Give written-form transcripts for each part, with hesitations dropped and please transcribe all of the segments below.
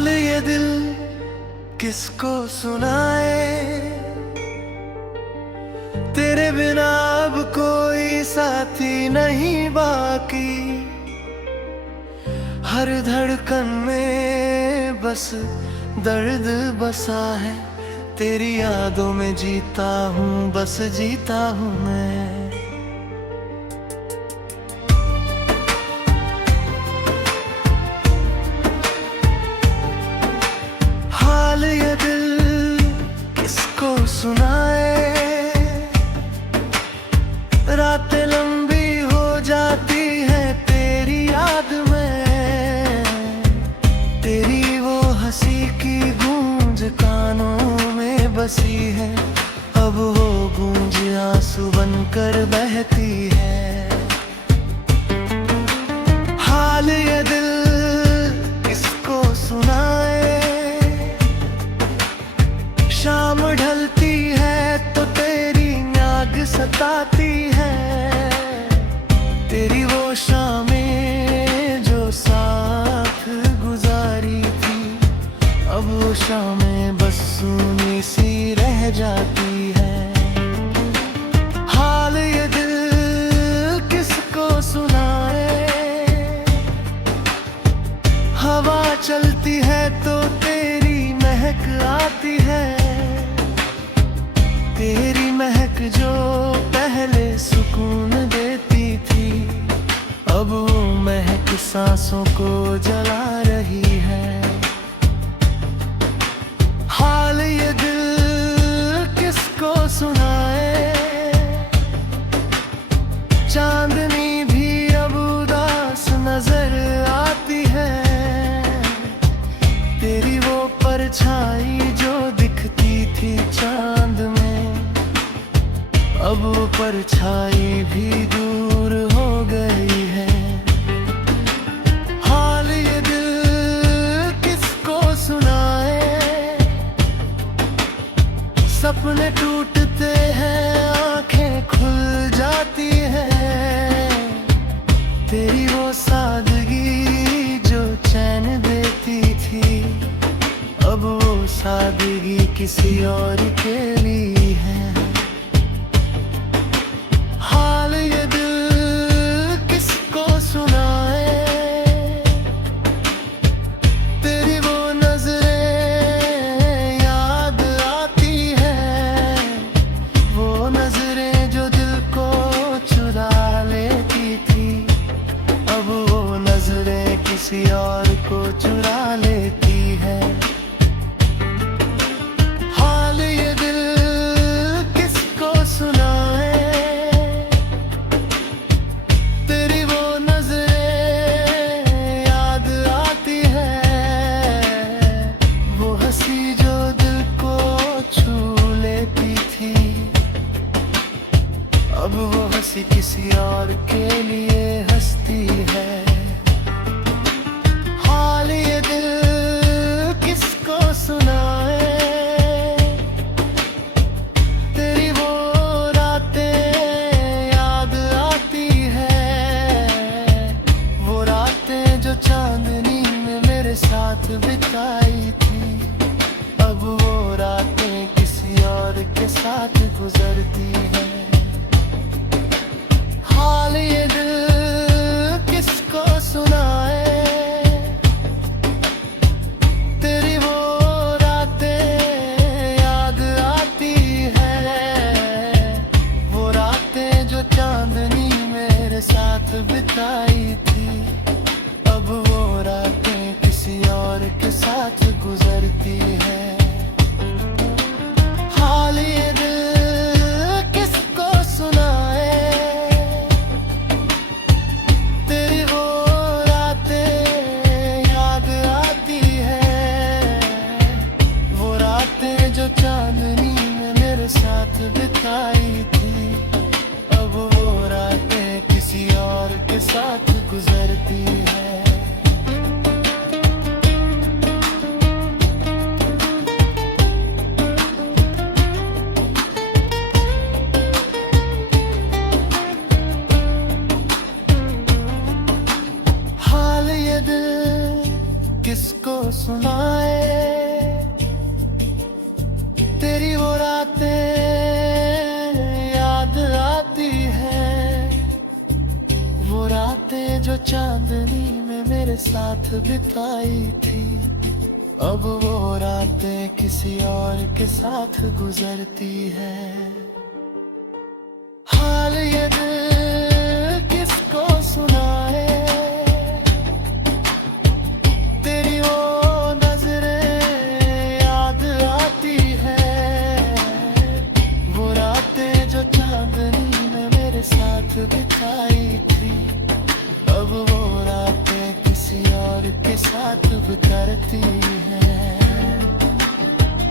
हाल ये दिल किसको सुनाए, तेरे बिना अब कोई साथी नहीं बाकी। हर धड़कन में बस दर्द बसा है, तेरी यादों में जीता हूँ, बस जीता हूँ मैं। हाल ये दिल किसको सुनाए, रातें लंबी हो जाती है तेरी याद में। तेरी वो हंसी की गूंज कानों में बसी है, अब वो गूंज आंसू बनकर बहती है। हाल ये दिल किसको सुनाए, शाम ढलती है तो तेरी नाग सताती है। तेरी वो शामें जो साथ गुजारी थी, अब वो शामें बस सूनी सी रह जाती है। हाल ये दिल किसको सुनाए, हवा चलती है तो तेरी महक आती है। तेरी महक जो पहले सुकून देती थी, अब वो महक सांसों को जला रही है। हाल ये दिल किसको सुनाए, चांदनी भी अब उदास नजर आती है। तेरी वो परछाई जो दिखती थी चांद में, अब वो परछाई भी दूर हो गई है। हाल ये दिल किसको सुनाए, सपने टूटते हैं आंखें खुल जाती है। तेरी वो सादगी जो चैन देती थी, अब वो सादगी किसी और के लिए है। हाल ये दिल किसको सुनाए, तेरी वो नजरें याद आती है। वो नजरें जो दिल को चुरा लेती थी, अब वो नजरें किसी और को चुरा लेती है। हाल ये दिल किसको सुनाए, तेरी वो नजरें याद आती है। वो हंसी जो दिल को छू लेती थी, अब वो हंसी किसी और के लिए हंसती है। हाल ये दिल किसको सुनाए, तेरी वो रातें याद आती है। वो रातें जो चांदनी में मेरे साथ बिताई थी, अब वो रातें किसी और के साथ गुजरती है। हाल ये दिल किसको सुनाए, तेरी वो रातें याद आती है। वो रातें जो चांदनी मेरे साथ बिताई थी, अब वो रातें किसी और के साथ गुजरती है। हाल ये दिल किसको सुनाए, तेरी वो रातें याद आती है। वो रातें जो चांदनी में मेरे साथ बिताई थी, अब वो रातें किसी और के साथ गुजरती है। किसको सुनाए। तेरी वो रातें याद आती है, वो रातें जो चांदनी में मेरे साथ बिताई थी। अब वो रातें किसी और के साथ गुजरती है। हाल ये दिल किसको सुनाए। तेरी वो नजरें याद आती है, वो रातें जो चांदनी में मेरे साथ बिताई थी। अब वो रातें किसी और के साथ गुजरती हैं।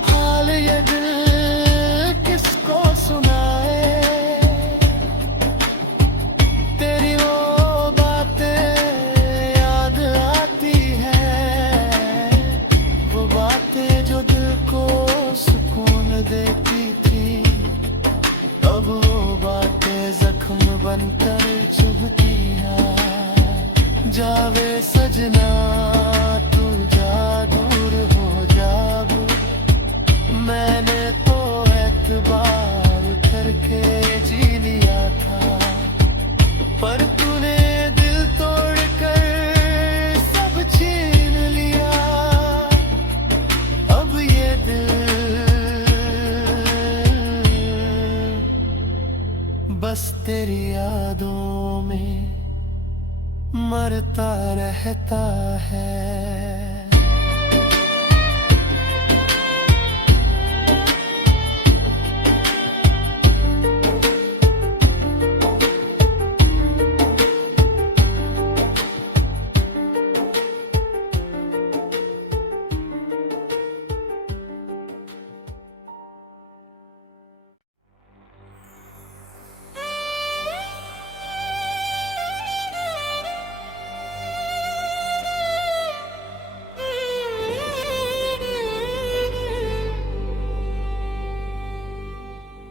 हाल ये दिल किसको सुनाए। तेरी वो बातें याद आती हैं, वो बातें जो दिल को सुकून देती थी। अब वो बातें जख्म बनकर चुभती हैं। जावे सजना तू जा, दूर हो जाब। मैंने तो एतबार करके जी लिया था, पर तूने दिल तोड़ कर सब छीन लिया। अब ये दिल बस तेरी यादों में मरता रहता है।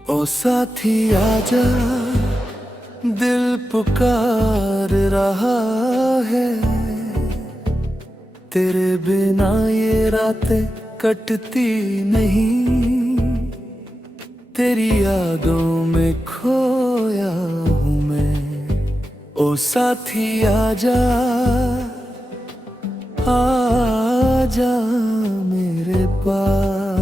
ओ साथी आजा, दिल पुकार रहा है। तेरे बिना ये रातें कटती नहीं। तेरी यादों में खोया हूँ मैं। ओ साथी आजा, आजा मेरे पास।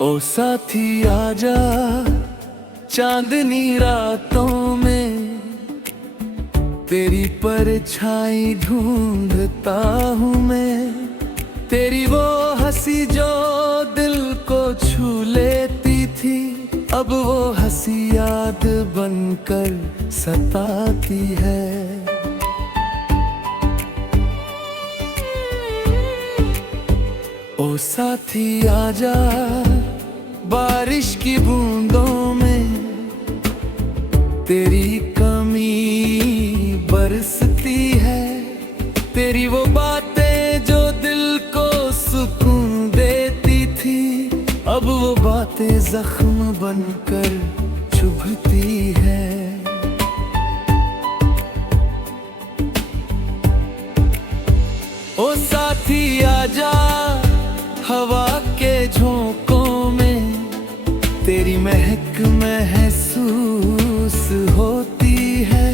ओ साथी आजा, चांदनी रातों में तेरी परछाई ढूंढता हूँ मैं। तेरी वो हंसी जो दिल को छू लेती थी, अब वो हंसी याद बनकर सताती है। ओ साथी आजा, बारिश की बूंदों में तेरी कमी बरसती है। तेरी वो बातें जो दिल को सुकून देती थी, अब वो बातें जख्म बनकर चुभती है। ओ साथी आजा, हवा के झोंकों में तेरी महक महसूस होती है।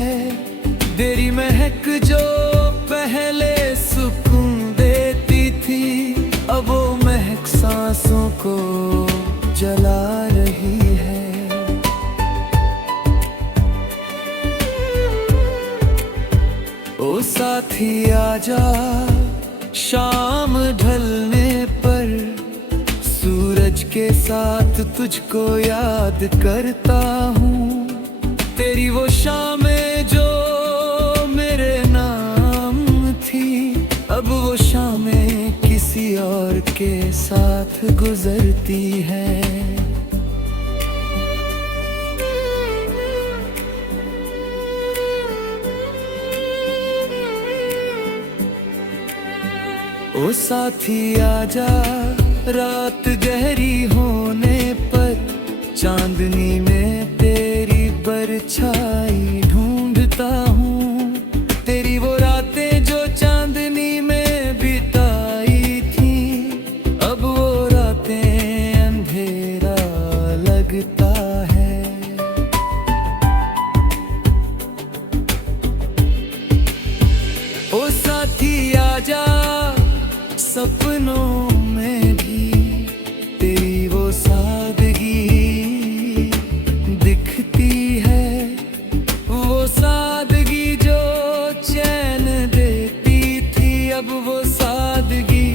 तेरी महक जो पहले सुकून देती थी, अब वो महक सांसों को जला रही है। ओ साथी आजा, शाम ढलने पर सूरज के साथ तुझको याद करता हूँ। तेरी वो शामें जो मेरे नाम थी, अब वो शामें किसी और के साथ गुजरती हैं। ओ साथी आजा, रात गहरी होने पर चांदनी में तेरी परछाई ढूंढता हूँ। तेरी वो रातें जो चांदनी में बिताई थी, अब वो रातें अंधेरा लगता है। ओ साथी आजा, सपनों में भी तेरी वो सादगी दिखती है। वो सादगी जो चैन देती थी, अब वो सादगी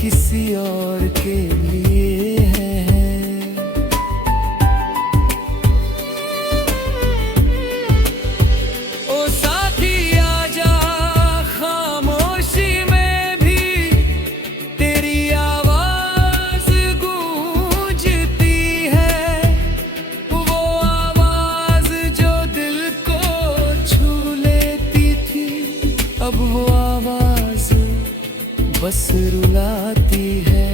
किसी और के लिए है। ओ साथी आजा, खामोशी में भी तेरी आवाज गूंजती है। वो आवाज जो दिल को छू लेती थी, अब वो आवाज बस रुलाती है।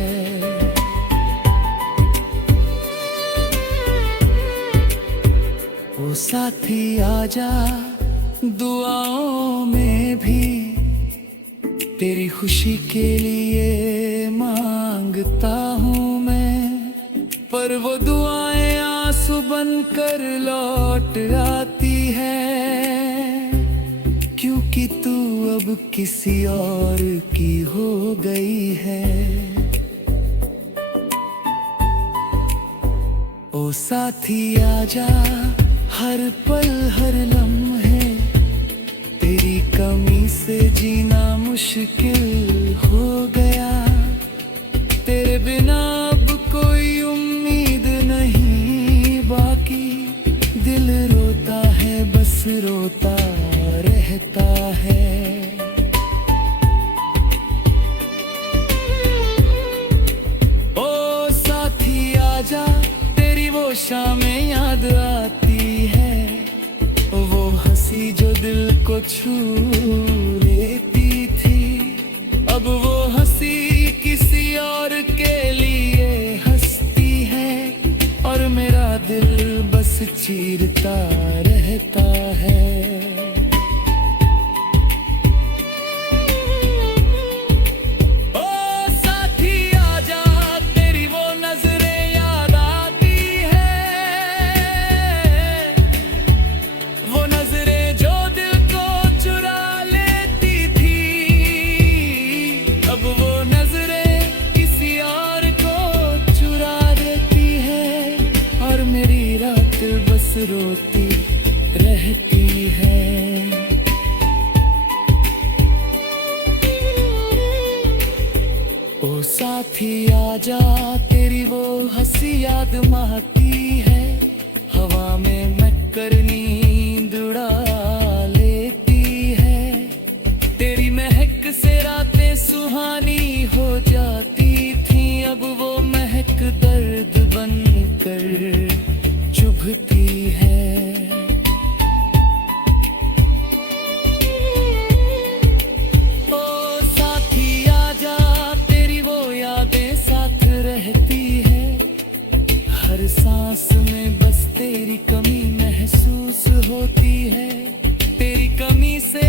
ओ साथी आजा, दुआओं में भी तेरी खुशी के लिए मांगता हूँ मैं। पर वो दुआएं आंसू बनकर लौट आती है, क्योंकि तू अब किसी और की हो गई है। ओ साथी आजा, हर पल हर लम्हे तेरी कमी से जीना मुश्किल हो गया। तेरे बिना अब कोई उम्मीद नहीं बाकी, दिल रोता है, बस रोता रहता है। ओ साथी आजा, तेरी वो शामें याद आती है। वो हंसी जो दिल को छू लेती थी, अब वो हंसी किसी और के लिए हंसती है। और मेरा दिल बस चीरता रहता है। बस रोती रहती है। ओ साथी आजा, तेरी वो हंसी याद आती है। हवा में महकर नींद उड़ा लेती है। तेरी महक से रातें सुहानी हो जाती थी, अब वो महक दर्द बनकर चुभती है। ओ साथी आजा, तेरी वो यादें साथ रहती है। हर सांस में बस तेरी कमी महसूस होती है। तेरी कमी से